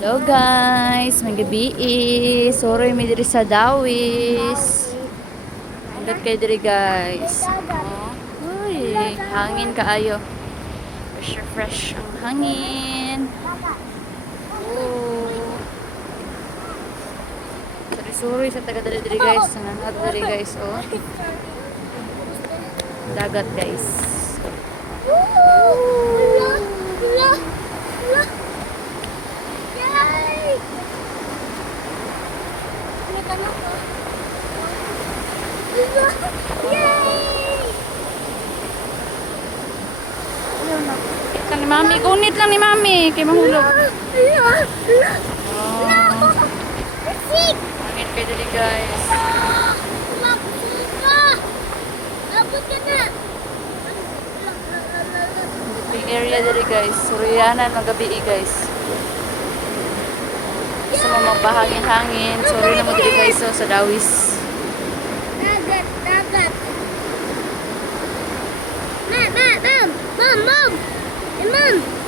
Hello guys, may gabi. Sorry may diri sa Dawis. Hanggat kayo diri guys. Oh. Uy, hangin kaayo. Fresh na fresh ang hangin. Oh. Sorry sa taga diri guys. Nanangat diri guys oh. Dagat guys. Ito ni Mami. Kunit lang ni Mami. Kaya mahulog. Oh. Hangin kayo dali guys. Yung area dali guys. Suryanan magabi guys. Gusto mo magbahangin-hangin. Sorry na mo dali guys oh, sa Dawis. Dagat. Mom. Mom. Mom.